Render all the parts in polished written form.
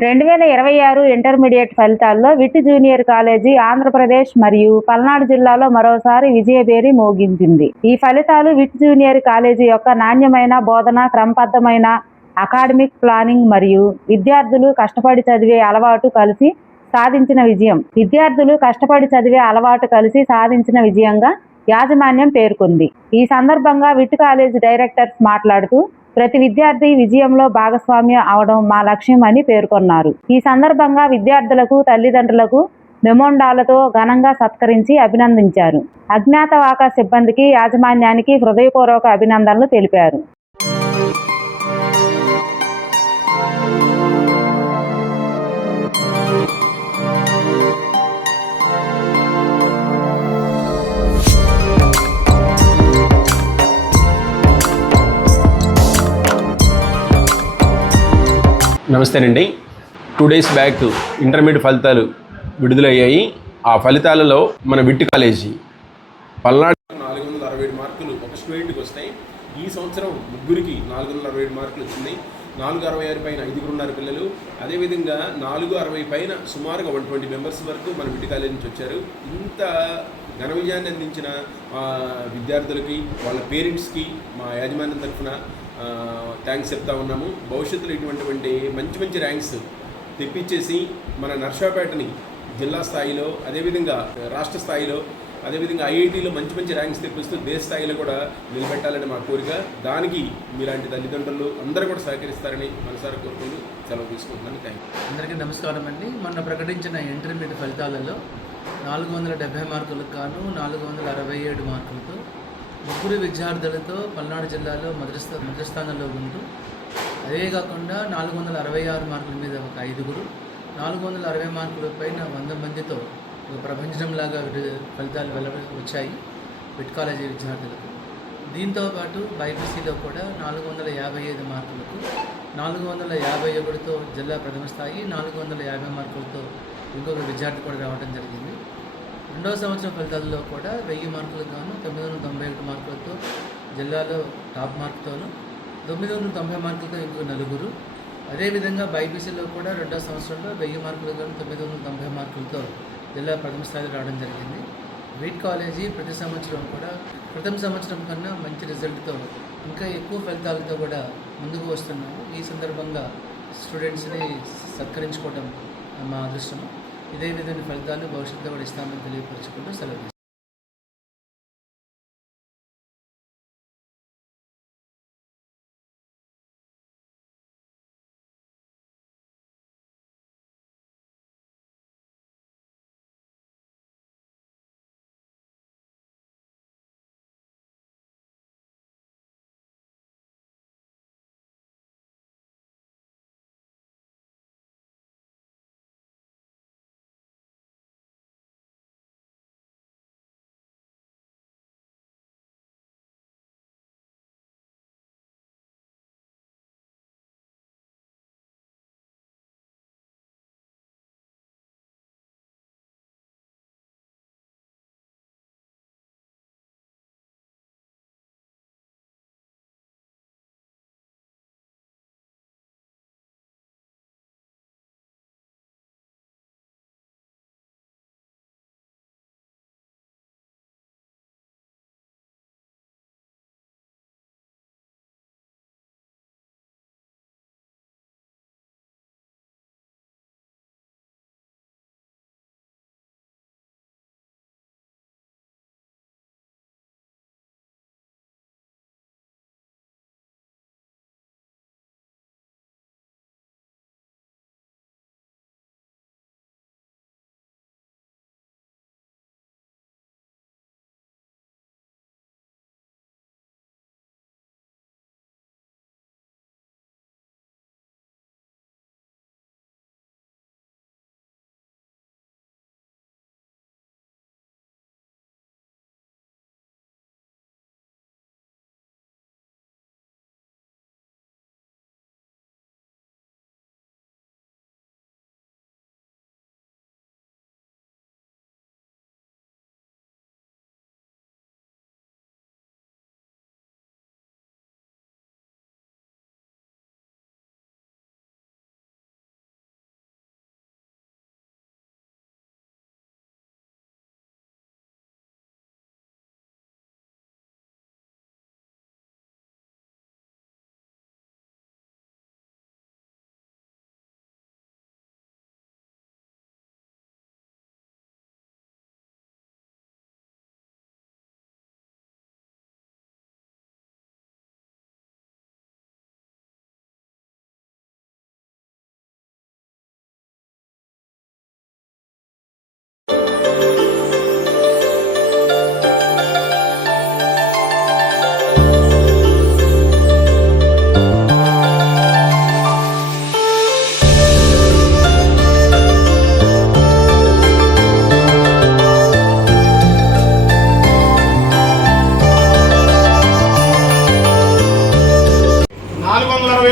2026 intermediate ఫలితాల్లో VIT junior college Andhra Pradesh మరియు పల్నాడు జిల్లాలో మరోసారి విజయభేరి మోగించింది. ఈ ఫలితాలు విట్ జూనియర్ కాలేజీ యొక్క నాణ్యమైన బోధన, క్రమబద్ధమైన అకాడమిక్ ప్లానింగ్ మరియు విద్యార్థులు కష్టపడి చదివే అలవాటు కలిసి సాధించిన విజయంగా యాజమాన్యం పేర్కొంది. ఈ సందర్భంగా విట్ కాలేజీ డైరెక్టర్స్ మాట్లాడుతూ, ప్రతి విద్యార్థి విజయంలో భాగస్వామ్యం అవడం మా లక్ష్యం అని పేర్కొన్నారు. ఈ సందర్భంగా విద్యార్థులకు, తల్లిదండ్రులకు మెమోండాలతో ఘనంగా సత్కరించి అభినందించారు. అజ్ఞాతవాక సిబ్బందికి, యాజమాన్యానికి హృదయపూర్వక అభినందనలు తెలిపారు. నమస్తేనండి. 2 days బ్యాక్ ఇంటర్మీడియట్ ఫలితాలు విడుదలయ్యాయి. ఆ ఫలితాలలో మన విట్ కాలేజీ పల్నాడు 467 మార్కులు ఒక స్టూడెంట్కి వస్తాయి. ఈ సంవత్సరం ముగ్గురికి 467 మార్కులు వచ్చింది. 466 పైన 5 ఉన్నారు పిల్లలు. అదేవిధంగా 460 పైన సుమారుగా 120 మెంబర్స్ వరకు మన విట్ కాలేజీ నుంచి వచ్చారు. ఇంత ఘన విజయాన్ని అందించిన విద్యార్థులకి, వాళ్ళ పేరెంట్స్కి మా యాజమాన్యం తరఫున థ్యాంక్స్ చెప్తా ఉన్నాము. భవిష్యత్తులో ఇటువంటి మంచి మంచి ర్యాంక్స్ తెప్పించేసి మన నర్సాపేటని జిల్లా స్థాయిలో, అదేవిధంగా రాష్ట్ర స్థాయిలో, అదేవిధంగా ఐఐటీలో మంచి మంచి ర్యాంక్స్ తెప్పిస్తూ దేశ స్థాయిలో కూడా నిలబెట్టాలని మా కోరిక. దానికి మీలాంటి తల్లిదండ్రులు అందరూ కూడా సహకరిస్తారని మనసారా కోరుకుంటూ సెలవు తీసుకుంటున్నాను. Thank you. అందరికీ నమస్కారం అండి. మొన్న ప్రకటించిన ఇంటర్మీడియట్ ఫలితాలలో 470 మార్కులకు గాను 467 మార్కులతో ముగ్గురు విద్యార్థులతో పల్నాడు జిల్లాలో మొదటి స్థానంలో ఉంటూ, అదే కాకుండా 466 మార్కుల మీద ఒక 5గురు, 460 మార్కుల పైన 100 మందితో ఒక ప్రపంచంలాగా ఫలితాలు వచ్చాయి విట్ కాలేజీ విద్యార్థులకు. దీంతోపాటు బైపీసీలో కూడా 455 మార్కులకు 451తో జిల్లా ప్రథమ స్థాయి, 450 మార్కులతో ఇంకొక విద్యార్థి కూడా రావడం జరిగింది. రెండవ సంవత్సరం ఫలితాల్లో కూడా 1000 మార్కులకు గాను 991 మార్కులతో జిల్లాలో టాప్ మార్కుతోనూ, 990 మార్కులతో ఇంకొక 4గురు. అదేవిధంగా బైపీసీలో కూడా రెండవ సంవత్సరంలో 1000 మార్కులకు గాను 990 మార్కులతో జిల్లా ప్రథమ స్థాయిలో రావడం జరిగింది. విట్ కాలేజీ ప్రతి సంవత్సరం కూడా ప్రథమ సంవత్సరం కన్నా మంచి రిజల్ట్తో, ఇంకా ఎక్కువ ఫలితాలతో కూడా ముందుకు వస్తున్నాము. ఈ సందర్భంగా స్టూడెంట్స్ని సత్కరించుకోవడం మా అదృష్టము. ఇదే విధమైన ఫలితాలు భవిష్యత్తులో కూడా ఇస్తామని తెలియపరచుకుంటూ సెలవు.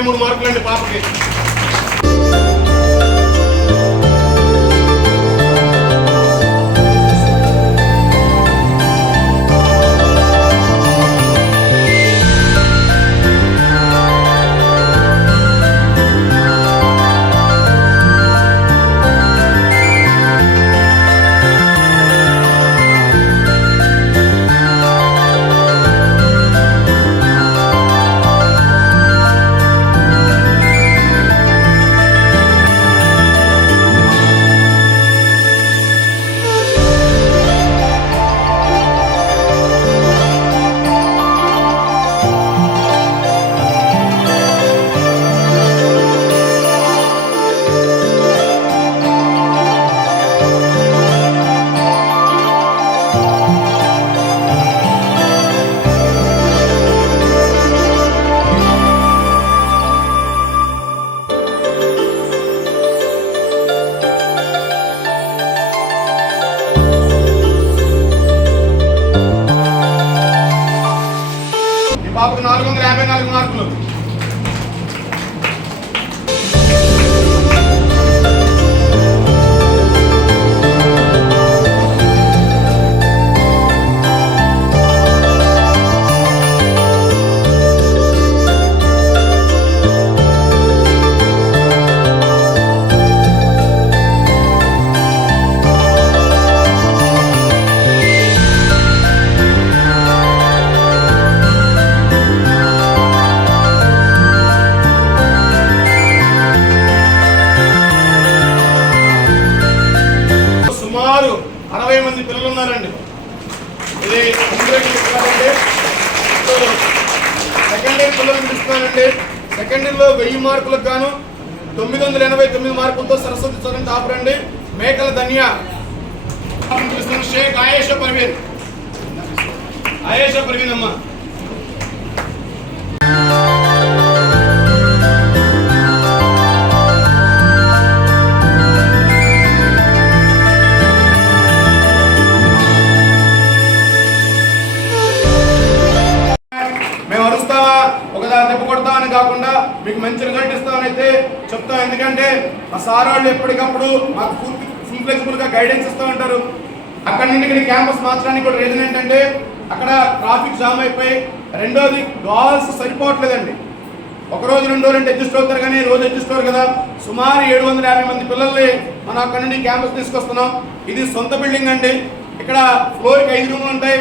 123 మార్కులు అండి పాపకి. పాపకు 454 మార్కులు. సుమారు 60 మంది పిల్లలు ఉన్నారండి. ఇది సెకండరీ పిల్లలు పిలుస్తున్నారండి. సెకండరీలో 1000 మార్కులకు గాను 989 మార్కులతో సరస్వతి చరణ్ టాపర్ అండి. మేకల ధన్య పిలుస్తున్న షేక్ ఆయేషా పర్వీన్ అమ్మ. మేము అరుస్తావా ఒకదాని దెబ్బ కొడతామని కాకుండా మీకు మంచి రిజల్ట్ ఇస్తామని అయితే చెప్తాం. ఎందుకంటే మా సార్ వాళ్ళు ఎప్పటికప్పుడు మాకు ఫుల్ ఫ్లెక్సిబుల్గా గైడెన్స్ ఇస్తూ ఉంటారు. అక్కడి నుండి ఇక్కడ క్యాంపస్ మార్చడానికి కూడా రీజన్ ఏంటంటే అక్కడ ట్రాఫిక్ జామ్ అయిపోయి, రెండోది గాల్స్ సరిపోవట్లేదండి. ఒకరోజు 2 రోజులు అంటే అడ్జస్ట్ అవుతారు కానీ రోజు అడ్జస్ట్ అవ్వరు కదా. సుమారు 750 మంది పిల్లల్ని మనం అక్కడి నుండి క్యాంపస్ తీసుకొస్తున్నాం. ఇది సొంత బిల్డింగ్ అండి. ఇక్కడ ఫ్లోర్కి 5 రూములు ఉంటాయి,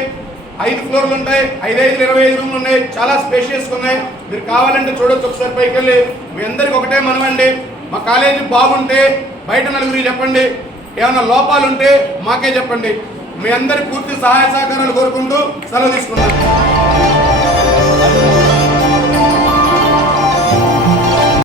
5 ఫ్లోర్లు ఉంటాయి, 5 25 రూమ్లు ఉన్నాయి. చాలా స్పేషియస్గా ఉన్నాయి. మీరు కావాలంటే చూడొచ్చు ఒకసారి పైకి వెళ్ళి. మీ అందరికి ఒకటే మనమండి, మా కాలేజీ బాగుంటే బయట నలుగురికి చెప్పండి, ఏమైనా లోపాలు ఉంటే మాకే చెప్పండి. మీ అందరి పూర్తి సహాయ సహకారాలు కోరుకుంటూ సెలవు తీసుకున్నాను.